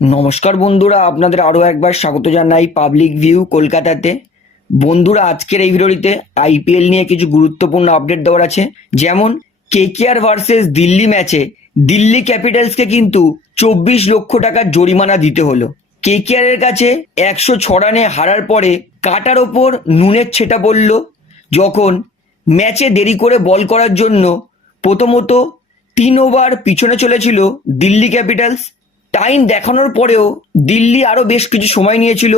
নমস্কার বন্ধুরা, আপনাদের আরও একবার স্বাগত জানাই পাবলিক ভিউ কলকাতাতে। বন্ধুরা, আজকের এই ভিডিওটিতে আইপিএল নিয়ে কিছু গুরুত্বপূর্ণ আপডেট দেওয়ার আছে। যেমন কেকেআর ভার্সেস দিল্লি ম্যাচে দিল্লি ক্যাপিটালসকে কিন্তু চব্বিশ লক্ষ টাকার জরিমানা দিতে হলো। কেকেআর এর কাছে একশো ছ রানে হারার পরে কাটার ওপর নুনের ছেটা পড়ল। যখন ম্যাচে দেরি করে বল করার জন্য প্রথমত তিন ওভার পিছনে চলেছিল দিল্লি ক্যাপিটালস টাইম দেখানোর পরেও দিল্লি আরও বেশ কিছু সময় নিয়েছিল।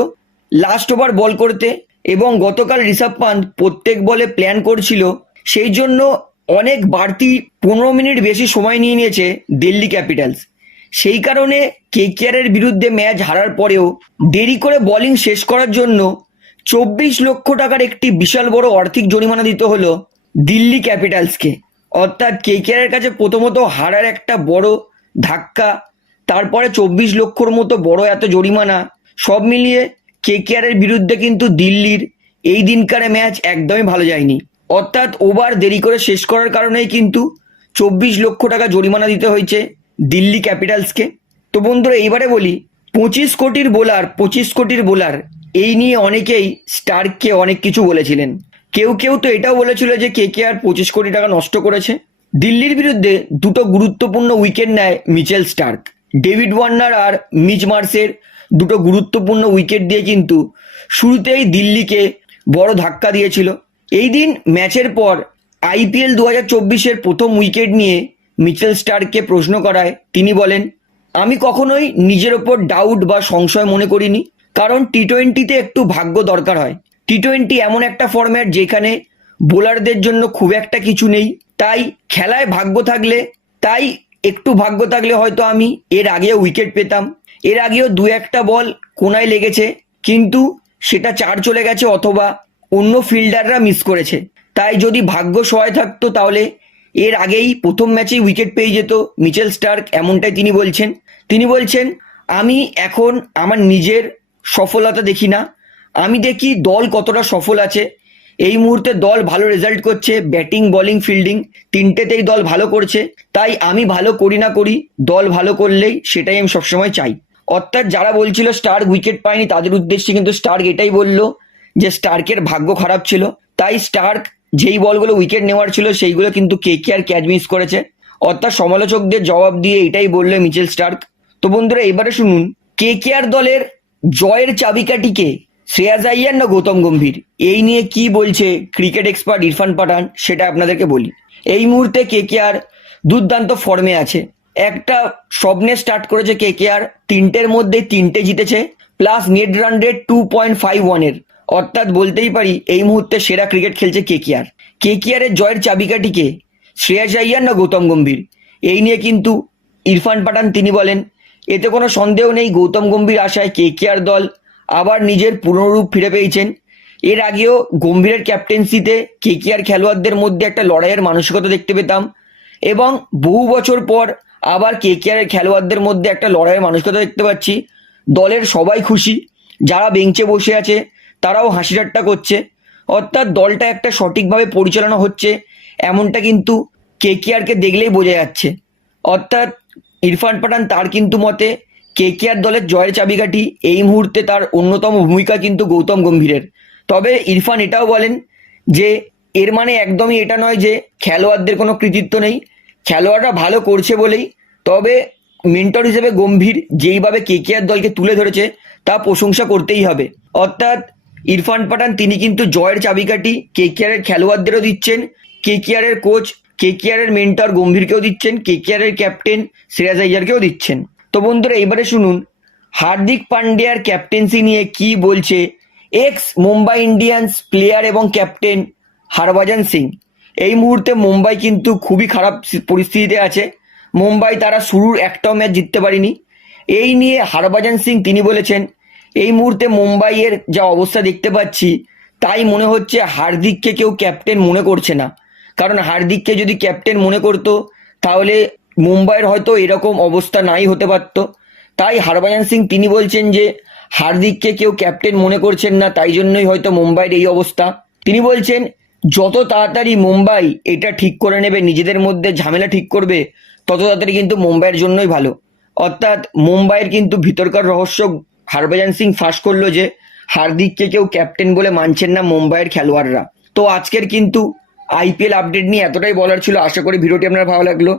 লাস্ট ওভার বল করতে এবং গতকাল ঋষভ পান্ত প্রত্যেক বলে প্ল্যান করছিল। সেই জন্য অনেক বাড়তি পনেরো মিনিট বেশি সময় নিয়ে নিয়েছে দিল্লি ক্যাপিটালস। সেই কারণে কেকেআরের বিরুদ্ধে ম্যাচ হারার পরেও দেরি করে বোলিং শেষ করার জন্য চব্বিশ লক্ষ টাকার একটি বিশাল বড় আর্থিক জরিমানা দিতে হলো দিল্লি ক্যাপিটালসকে। অর্থাৎ কেকেআরের কাছে প্রথমত হারার একটা বড় ধাক্কা তারপরে চব্বিশ লক্ষর মতো বড় এত জরিমানা। সব মিলিয়ে কে কেকেআরের বিরুদ্ধে কিন্তু দিল্লির এই দিনকারে ম্যাচ একদমই ভালো যায়নি। অর্থাৎ ওভার দেরি করে শেষ করার কারণেই কিন্তু চব্বিশ লক্ষ টাকা জরিমানা দিতে হয়েছে দিল্লি ক্যাপিটালসকে। তো বন্ধুরা, এইবারে বলি, পঁচিশ কোটির বোলার, পঁচিশ কোটির বোলার, এই নিয়ে অনেকেই স্টার্ককে অনেক কিছু বলেছিলেন। কেউ কেউ তো এটাও বলেছিল যে কে কে আর পঁচিশ কোটি টাকা নষ্ট করেছে। দিল্লির বিরুদ্ধে দুটো গুরুত্বপূর্ণ উইকেট নেয় মিচেল স্টার্ক। ডেভিড ওয়ার্নার আর মিচ মার্সের দুটো গুরুত্বপূর্ণ উইকেট দিয়ে কিন্তু শুরুতেই দিল্লিকে বড় ধাক্কা দিয়েছিল। এই দিন ম্যাচের পর আইপিএল দু হাজার চব্বিশের প্রথম উইকেট নিয়ে মিচেল স্টারকে প্রশ্ন করায়। তিনি বলেন, আমি কখনোই নিজের ওপর ডাউট বা সংশয় মনে করিনি, কারণ টি টোয়েন্টিতে একটু ভাগ্য দরকার হয়। টি টোয়েন্টি এমন একটা ফর্ম্যাট যেখানে বোলারদের জন্য খুব একটা কিছু নেই। তাই খেলায় ভাগ্য থাকলে তাই একটু ভাগ্য থাকলে হয়তো আমি এর আগেও উইকেট পেতাম। এর আগেও দু একটা বল কোনায় লেগেছে, কিন্তু সেটা চার চলে গেছে অথবা অন্য ফিল্ডাররা মিস করেছে। তাই যদি ভাগ্য সহায় থাকতো তাহলে এর আগেই প্রথম ম্যাচেই উইকেট পেয়ে যেত মিচেল স্টার্ক, এমনটাই তিনি বলছেন। তিনি বলছেন, আমি এখন আমার নিজের সফলতা দেখি না। আমি দেখি দল কতটা সফল আছে। এই মুহূর্তে দল ভালো রেজাল্ট করছে ব্যাটিং বোলিং ফিল্ডিং তিনটেতেই দল ভালো করছে। তাই আমি ভালো করি না করি, দল ভালো করলেই সেটাই আমি সবসময় চাই। অর্থাৎ যারা বলছিল স্টার্ক উইকেট পায়নি, তাদের উদ্দেশ্যে কিন্তু স্টার্ক এটাই বলল যে স্টার্কের ভাগ্য খারাপ ছিল। তাই স্টার্ক যেই বলগুলো উইকেট নেওয়ার ছিল, সেইগুলো কিন্তু কে কে আর ক্যাচ মিস করেছে। অর্থাৎ সমালোচকদের জবাব দিয়ে এটাই বলল মিচেল স্টার্ক তো বন্ধুরা, এবারে শুনুন, কে কে আর দলের জয়ের চাবিকাঠিকে শ্রেয়াস আইয়ার না গৌতম গম্ভীর? এই নিয়ে কি বলছে ক্রিকেট এক্সপার্ট ইরফান পাঠান, সেটা আপনাদেরকে বলি। এই মুহূর্তে কে কে আর দুর্দান্ত ফর্মে আছে। একটা স্বপ্নে স্টার্ট করেছে কে কে আর তিনটের মধ্যে তিনটে জিতেছে plus net run rate two point five ওয়ানের অর্থাৎ বলতেই পারি, এই মুহূর্তে সেরা ক্রিকেট খেলছে কে কে আর কে কে? আরের জয়ের চাবিকাঠিকে শ্রেয়াস আইয়ার না গৌতম গম্ভীর? এই নিয়ে কিন্তু ইরফান পাঠান তিনি বলেন, এতে কোনো সন্দেহ নেই, গৌতম গম্ভীর আশায় কে কে আর দল আবার নিজের পুনরূপ ফিরে পেয়েছেন। এর আগেও গম্ভীরের ক্যাপ্টেন্সিতে কে কে আর খেলোয়াড়দের মধ্যে একটা লড়াইয়ের মানসিকতা দেখতে পেতাম এবং বহু বছর পর আবার কে কে আর খেলোয়াড়দের মধ্যে একটা লড়াইয়ের মানসিকতা দেখতে পাচ্ছি। দলের সবাই খুশি, যারা বেঞ্চে বসে আছে, তারাও হাসি ঠাট্টা করছে। অর্থাৎ দলটা একটা সঠিকভাবে পরিচালনা হচ্ছে, এমনটা কিন্তু কে কে আরকে দেখলেই বোঝা যাচ্ছে। অর্থাৎ ইরফান পাঠান তার কিন্তু মতে কে কে দলের জয়ের চাবিকাঠি এই মুহূর্তে তার অন্যতম ভূমিকা কিন্তু গৌতম গম্ভীরের। তবে ইরফান এটাও বলেন যে, এর মানে একদমই এটা নয় যে, খেলোয়াড়দের কোনো কৃতিত্ব নেই। খেলোয়াড়রা ভালো করছে বলেই। তবে মেন্টর হিসেবে গম্ভীর যেইভাবে কে কে দলকে তুলে ধরেছে, তা প্রশংসা করতেই হবে। অর্থাৎ ইরফান পাঠান, তিনি কিন্তু জয়ের চাবিকাঠি কে কে খেলোয়াড়দেরও দিচ্ছেন। কে কে কোচ কে কে আরের মেন্টর গম্ভীরকেও দিচ্ছেন। কে কে ক্যাপ্টেন সিরাজ আইয়ারকেও দিচ্ছেন। তো বন্ধুরা, এবারে শুনুন। হার্দিক পান্ডিয়ার ক্যাপ্টেন্সি নিয়ে কি বলছে? এক্স মুম্বাই ইন্ডিয়ান্স প্লেয়ার এবং ক্যাপ্টেন হরভজন সিং। এই মুহূর্তে মুম্বাই কিন্তু খুবই খারাপ পরিস্থিতিতে আছে। মুম্বাই তারা শুরুর একটাও ম্যাচ জিততে পারেনি। এই নিয়ে হরভজন সিং তিনি বলেছেন, এই মুহূর্তে মুম্বাইয়ের যা অবস্থা দেখতে পাচ্ছি, তাই মনে হচ্ছে হার্দিককে কেউ ক্যাপ্টেন মনে করছে না। কারণ হার্দিককে যদি ক্যাপ্টেন মনে করতো, তাহলে মুম্বাইয়ের হয়তো এরকম অবস্থা নাই হতে পারত। তাই হরভজন সিং তিনি বলছেন যে, হার্দিককে কেউ ক্যাপ্টেন মনে করছেন না, তাই জন্যই হয়তো মুম্বাইয়ের এই অবস্থা। তিনি বলছেন, যত তাড়াতাড়ি মুম্বাই এটা ঠিক করে নেবে, নিজেদের মধ্যে ঝামেলা ঠিক করবে, তত তাড়াতাড়ি কিন্তু মুম্বাইয়ের জন্যই ভালো। অর্থাৎ মুম্বাইয়ের কিন্তু ভিতরকার রহস্য হরভজন সিং ফাঁস করল যে, হার্দিককে কেউ ক্যাপ্টেন বলে মানছেন না মুম্বাইয়ের খেলোয়াড়রা। তো আজকের কিন্তু আইপিএল আপডেট নিয়ে এতটাই বলার ছিল। আশা করি ভিডিওটি আপনার ভালো লাগল।